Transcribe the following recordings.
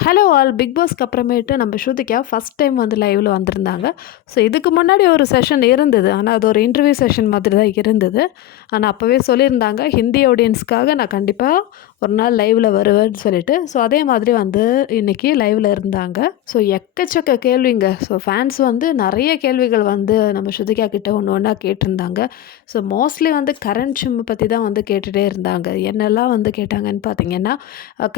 Hello all! Big பாஸ்க்கு அப்புறமேட்டு நம்ம ஸ்ருதிகா ஃபர்ஸ்ட் டைம் வந்து லைவ்ல வந்திருந்தாங்க. ஸோ இதுக்கு முன்னாடி ஒரு செஷன் இருந்தது. ஆனா அது ஒரு இன்டர்வியூ செஷன் மாதிரி தான் இருந்தது. ஆனா அப்பவே சொல்லியிருந்தாங்க, ஹிந்தி ஆடியன்ஸ்க்காக நான் கண்டிப்பா ஒரு நாள் லைவ்ல வருவேன்னு சொல்லிட்டு. ஸோ அதே மாதிரி வந்து இன்னைக்கு லைவ்ல இருந்தாங்க. ஸோ எக்கச்சக்க கேள்விங்க. ஸோ ஃபேன்ஸ் வந்து நெறைய கேள்விகள் வந்து நம்ம ஸ்ருதிகா கிட்ட ஒண்ணு ஒண்ணா கேட்டிருந்தாங்க. ஸோ மோஸ்ட்லி வந்து கரண் சிம் பத்தி தான் வந்து கேட்டுட்டே இருந்தாங்க. என்னெல்லாம் வந்து கேட்டாங்கன்னு பார்த்தீங்கன்னா,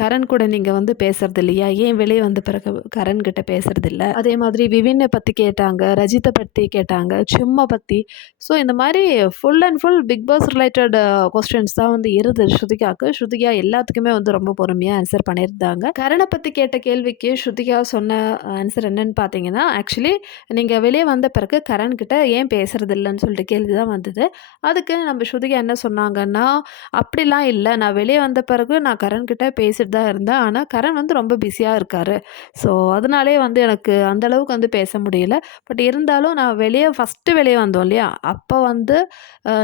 கரண் கூட நீங்க வந்து பேசுறது இல்லையா? ஏன் வெளிய வந்த பிறகு கரண் கிட்ட பேசுறதில்ல? அதே மாதிரி விவின பத்தி கேட்டாங்க, ரஜித்த பத்தி கேட்டாங்க, சிம்ம பத்தி. ஸோ இந்த மாரி full and full Bigg Boss related questions தான் வந்து இருந்தது ஸ்ருதிகாக்கு. ஸ்ருதிகா எல்லாத்துக்குமே வந்து ரொம்ப பொறுமையா ஆன்சர் பண்ணியிருந்தாங்க. கரண பத்தி கேட்ட கேள்விக்கு ஸ்ருதிகா சொன்ன ஆன்சர் என்னன்னு பார்த்தீங்கன்னா, ஆக்சுவலி நீங்க வெளிய வந்த பிறகு கரண் கிட்ட ஏன் பேசுறதில்லன்னு சொல்லிட்டு கேள்வி தான் வந்தது. அதுக்கு நம்ம ஸ்ருதிகா என்ன சொன்னாங்கன்னா, "அப்படிலாம் இல்ல. நான் வெளிய வந்த பிறகு நான் கரண் கிட்ட பேசிட்டு தான் இருந்தேன். ஆனா கரண் வந்து ரொம்ப பிஸியா இருக்காரு. ஸோ அதனாலேயே வந்து எனக்கு அந்த அளவுக்கு வந்து பேச முடியல. பட் இருந்தாலும் நான் ஃபர்ஸ்ட்டு வெளிய வந்தோம் இல்லையா? அப்போ வந்து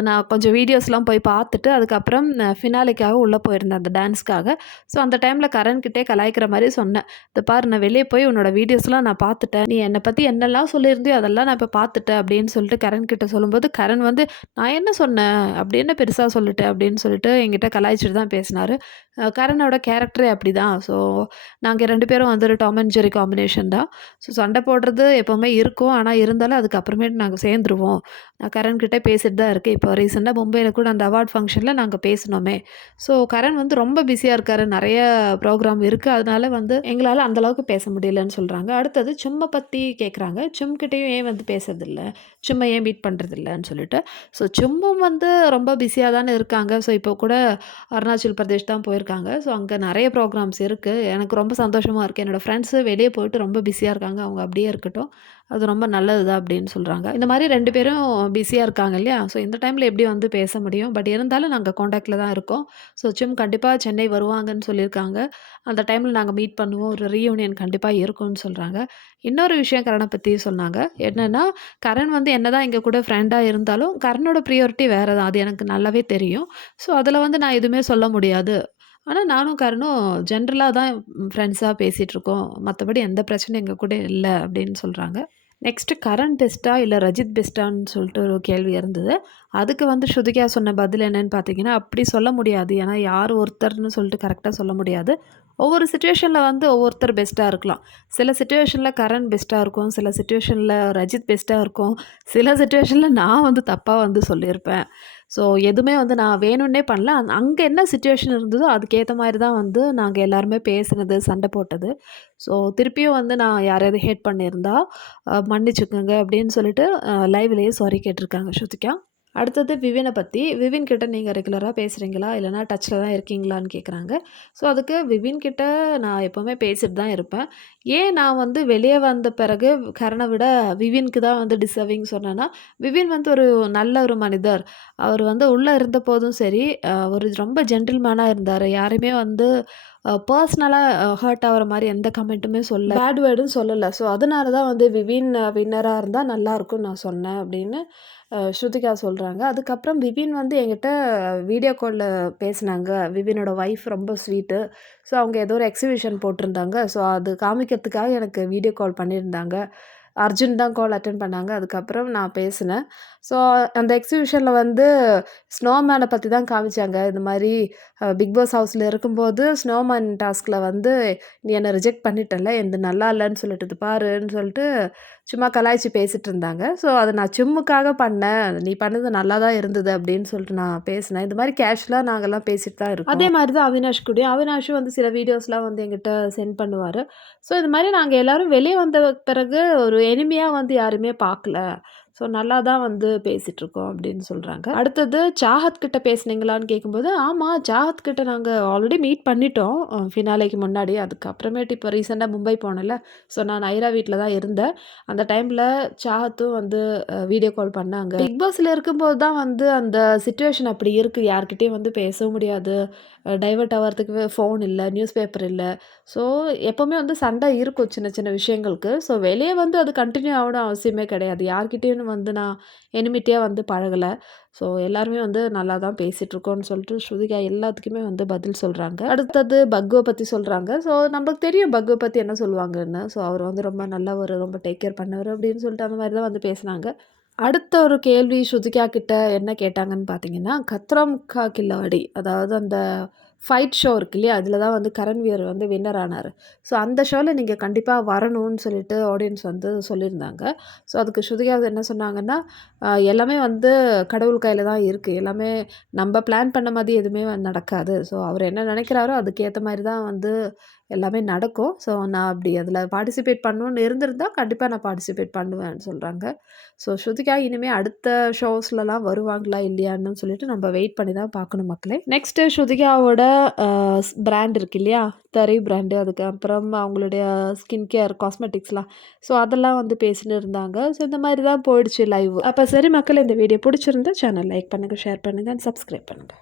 நான் கொஞ்சம் வீடியோஸ்லாம் போய் பார்த்துட்டு, அதுக்கப்புறம் ஃபினாலேக்காக உள்ள போயிருந்தேன் அந்த டான்ஸ்க்காக. ஸோ அந்த டைம்ல கரண் கிட்டயே கலாய்க்கிற மாரி சொன்னேன். "இத பாரு நான் வெளிய போய் உன்னோட வீடியோஸ்லாம் நான் பார்த்துட்டேன். நீ என்ன பத்தி என்னலாம் சொல்லியிருந்தியோ அதெல்லாம் நான் இப்ப பார்த்துட்டேன்." அப்படின்னு சொல்லிட்டு கரண் கிட்ட சொல்லும்போது, கரண் வந்து "நான் என்ன சொன்னேன்? அப்படி என்ன பெருசா சொல்லிட்டேன்?" அப்படின்னு சொல்லிட்டு என்கிட்ட கலாய்ச்சிட்டு தான் பேசினாரு. கரணோட கேரக்டரே அப்படிதான். ஸோ நாங்க 2 பேரும் வந்து ஒரு டாம் அண்ட் ஜெர்ரி காம்பினேஷன் தான். ஸோ சண்டை போடுறது எப்பவுமே இருக்கும். ஆனா இருந்தாலும் அதுக்கப்புறமேட்டு நாங்க சேர்ந்துருவோம். நான் கரண் கிட்ட பேசிட்டு தான் இருக்கேன். இப்போ ரீசெண்டா மும்பைல கூட அந்த அவார்ட் ஃபங்ஷன்ல நாங்க பேசினோமே. ஸோ கரண் வந்து ரொம்ப பிஸியா இருக்காரு. நெறைய ப்ரோகிராம் இருக்கு. அதனால வந்து எங்களால அந்த அளவுக்கு பேச முடியலன்னு சொல்றாங்க. அடுத்தது சிம்ம பத்தி கேட்குறாங்க. சிம் கிட்டயும் ஏன் வந்து பேசுறதில்ல? சிம்ம ஏன் மீட் பண்றதில்லன்னு சொல்லிட்டு. ஸோ சிம்மும் வந்து ரொம்ப பிஸியா தானே இருக்காங்க. ஸோ இப்போ கூட அருணாச்சல் பிரதேஷ் தான் போயிருக்காங்க. ஸோ அங்க நெறைய ப்ரோகிராம்ஸ் இருக்கு. எனக்கு ரொம்ப சந்தோஷமா இருக்கு. என்னோட ஃப்ரெண்ட்ஸு வெளிய போயிட்டு ரொம்ப பிஸியா இருக்காங்க. அவங்க அப்படியே இருக்கட்டும். அது ரொம்ப நல்லது தான் அப்படின்னு சொல்றாங்க. இந்த மாரி 2 பேரும் பிஸியா இருக்காங்க இல்லையா? ஸோ இந்த டைம்ல எப்படி வந்து பேச முடியும்? பட் இருந்தாலும் நாங்க கான்டாக்ட்ல தான் இருக்கோம். ஸோ சிம் கண்டிப்பா சென்னை வருவாங்கன்னு சொல்லியிருக்காங்க. அந்த டைம்ல நாங்க மீட் பண்ணுவோம். ஒரு ரீயூனியன் கண்டிப்பா இருக்கும்னு சொல்றாங்க. இன்னொரு விஷயம் கரண பத்தி சொன்னாங்க. என்னன்னா, கரண் வந்து என்னதான் எங்க கூட ஃப்ரெண்டா இருந்தாலும், கரனோட பிரையாரிட்டி வேற தான். அது எனக்கு நல்லாவே தெரியும். ஸோ அதில வந்து நான் எதுவுமே சொல்ல முடியாது. ஆனா நானும் கரணும் ஜென்ரலா தான் ஃப்ரெண்ட்ஸா பேசிட்டுருக்கோம். மத்தபடி எந்த பிரச்சனையும் எங்க கூட இல்ல அப்படின்னு சொல்றாங்க. நெக்ஸ்ட்டு கரண் பெஸ்ட்டா? இல்ல ரஜித் பெஸ்ட்டான்னு சொல்லிட்டு ஒரு கேள்வி இருந்தது. அதுக்கு வந்து ஸ்ருதிகா சொன்ன பதில் என்னன்னு பார்த்தீங்கன்னா, அப்படி சொல்ல முடியாது. ஏன்னா யார் ஒருத்தர்ன்னு சொல்லிட்டு கரெக்ட்டா சொல்ல முடியாது. ஒவ்வொரு சிச்சுவேஷன்ல வந்து ஒவ்வொருத்தர் பெஸ்ட்டா இருக்கலாம். சில சிச்சுவேஷன்ல கரண் பெஸ்ட்டா இருக்கும். சில சிச்சுவேஷன்ல ரஜித் பெஸ்ட்டா இருக்கும். சில சிச்சுவேஷன்ல நான் வந்து தப்பா வந்து சொல்லியிருப்பேன். ஸோ எதுவுமே வந்து நான் வேணும்னே பண்ணல. அங்க என்ன சிச்சுவேஷன் இருந்ததோ அதுக்கேத்த மாரி தான் வந்து நாங்க எல்லாருமே பேசினது, சண்டை போட்டது. ஸோ திருப்பியும் வந்து நான் யாரையாவது ஹேட் பண்ணியிருந்தா, மன்னிச்சுக்கங்க அப்படின்னு சொல்லிட்டு லைவ்லயே சாரி கேட்டிருக்காங்க ஸ்ருதிகா. அடுத்தது விவின பத்தி. விவின் கிட்ட நீங்க ரெகுலரா பேசுறீங்களா? இல்லன்னா டச்ல தான் இருக்கீங்களான்னு கேட்குறாங்க. ஸோ அதுக்கு விவின் கிட்ட நான் எப்பவுமே பேசிட்டு தான் இருப்பேன். ஏன் நான் வந்து வெளிய வந்த பிறகு கரண விட விவின்க்கு தான் வந்து டிசர்விங் சொன்னேன்னா, விவின் வந்து ஒரு நல்ல ஒரு மனிதர். அவர் வந்து உள்ள இருந்தபோதும் சரி, ஒரு ரொம்ப ஜென்டில்மேனா இருந்தாரு. யாரையுமே வந்து பர்சனலா ஹர்ட் ஆவுற மாரி எந்த கமெண்ட்டுமே பேட் வேர்டும் சொல்லல. ஸோ அதனால தான் வந்து விவின் வின்னரா இருந்தா நல்லாருக்கும்னு நான் சொன்னேன் அப்படின்னு ஸ்ருதிகா சொல்றாங்க. அதுக்கப்புறம் விவின் வந்து என்கிட்ட வீடியோ கால்ல பேசினாங்க. விவினோட ஒய்ஃப் ரொம்ப ஸ்வீட்டு. ஸோ அவங்க ஏதோ ஒரு எக்ஸிபிஷன் போட்டிருந்தாங்க. ஸோ அது காமிக்கிறதுக்காக எனக்கு வீடியோ கால் பண்ணியிருந்தாங்க. அர்ஜுன் தான் கால் அட்டெண்ட் பண்ணாங்க. அதுக்கப்புறம் நான் பேசினேன். ஸோ அந்த எக்ஸிபிஷன்ல வந்து ஸ்னோமேன பத்தி தான் காமிச்சாங்க. இந்த மாரி பிக் பாஸ் ஹவுஸ்ல இருக்கும்போது ஸ்னோமேன் டாஸ்க்ல வந்து "நீ என்ன ரிஜெக்ட் பண்ணிட்டல்ல, என்து நல்லா இல்லன்னு சொல்லிட்டு இது பாருன்னு" சொல்லிட்டு சும்மா கலாய்ச்சு பேசிட்டு இருந்தாங்க. ஸோ அத நான் சிம்முக்காக பண்ணேன். "நீ பண்ணது நல்லா தான் இருந்தது" அப்படின்னு சொல்லிட்டு நான் பேசினேன். இந்த மாரி கேஷுவலா நாங்கலாம் பேசிட்டு தான் இருக்கோம். அதே மாரி தான் அவினாஷ் கூடயும். அவினாஷும் வந்து சில வீடியோஸ்லாம் வந்து என்கிட்ட சென்ட் பண்ணுவாரு. ஸோ இது மாரி நாங்க எல்லாரும் வெளிய வந்த பிறகு ஒரு எனிமியா வந்து யாருமே பார்க்கல. ஸோ நல்லா தான் வந்து பேசிட்டுருக்கோம் அப்படின்னு சொல்றாங்க. அடுத்தது சாஹத் கிட்ட பேசுனீங்களான்னு கேட்கும்போது, ஆமா சாஹத் கிட்ட நாங்க ஆல்ரெடி மீட் பண்ணிட்டோம். ஃபினாலேக்கு முன்னாடி. அதுக்கப்புறமேட்டு இப்போ ரீசெண்டா மும்பை போனேன்ல. ஸோ நான் நைரா வீட்ல தான் இருந்தேன். அந்த டைம்ல சாஹத்தும் வந்து வீடியோ கால் பண்ணாங்க. பிக் பாஸ்ல இருக்கும்போது தான் வந்து அந்த சிச்சுவேஷன் அப்படி இருக்கு. யார்கிட்டயும் வந்து பேசவும் முடியாது. டைவர்ட் ஆவறதுக்கு ஃபோன் இல்ல, நியூஸ் பேப்பர் இல்ல. ஸோ எப்பவுமே வந்து சண்டை இருக்கும் சின்ன சின்ன விஷயங்களுக்கு. ஸோ வெளிய வந்து அது கன்டின்யூ ஆகணும் அவசியமே கிடையாது. யார்கிட்டயும் வந்து நான் எனிமிட்டியாக வந்து பழகலை. ஸோ எல்லாருமே வந்து நல்லா தான் பேசிகிட்ருக்கோன்னு சொல்லிட்டு ஸ்ருதிகா எல்லாத்துக்குமே வந்து பதில் சொல்கிறாங்க. அடுத்தது பக்குவை பற்றி சொல்கிறாங்க. ஸோ நம்மளுக்கு தெரியும் பக்குவை பற்றி என்ன சொல்லுவாங்கன்னு. ஸோ அவர் வந்து ரொம்ப நல்லவர், ரொம்ப டேக் கேர் பண்ணவர் அப்படின்னு சொல்லிட்டு அந்த மாதிரி தான் வந்து பேசினாங்க. அடுத்த ஒரு கேள்வி ஸ்ருதிகா கிட்ட என்ன கேட்டாங்கன்னு பார்த்தீங்கன்னா, கத்ரம் கா கில்லாடி அதாவது அந்த ஃபைட் ஷோ இருக்கு இல்லையா? அதில தான் வந்து கரண் வீர் வந்து வின்னர் ஆனாரு. ஸோ அந்த ஷோல நீங்க கண்டிப்பா வரணும்னு சொல்லிட்டு ஆடியன்ஸ் வந்து சொல்லியிருந்தாங்க. ஸோ அதுக்கு ஸ்ருதிகா என்ன சொன்னாங்கன்னா, எல்லாமே வந்து கடவுள் கையில தான் இருக்கு. எல்லாமே நம்ப பிளான் பண்ண மாதிரி எதுவுமே நடக்காது. ஸோ அவர் என்ன நினைக்கிறாரோ அதுக்கேத்த மாரி தான் வந்து எல்லாமே நடக்கும். ஸோ நான் அப்படி அதில பார்ட்டிசிபேட் பண்ணணும்னு இருந்திருந்தா, கண்டிப்பா நான் பார்ட்டிசிபேட் பண்ணுவேன்னு சொல்றாங்க. ஸோ ஸ்ருதிகா இனிமே அடுத்த ஷோஸ்லலாம் வருவாங்களா இல்லையான்னு சொல்லிட்டு நம்ம வெயிட் பண்ணி தான் பார்க்கணும் மக்களே. நெக்ஸ்ட்டு ஸ்ருதிகாவோட பிராண்ட் இருக்கு இல்லையா? தரி பிராண்டு, அதுக்கப்புறம் அவங்களுடைய ஸ்கின் கேர் காஸ்மெட்டிக்ஸ்லாம். ஸோ அதெல்லாம் வந்து பேசின்னு இருந்தாங்க. ஸோ இந்த மாதிரி தான் போயிடுச்சு லைவ். அப்போ சரி மக்களே, இந்த வீடியோ பிடிச்சிருந்தா சேனல் லைக் பண்ணுங்க, ஷேர் பண்ணுங்க அண்ட் சப்ஸ்கிரைப் பண்ணுங்க.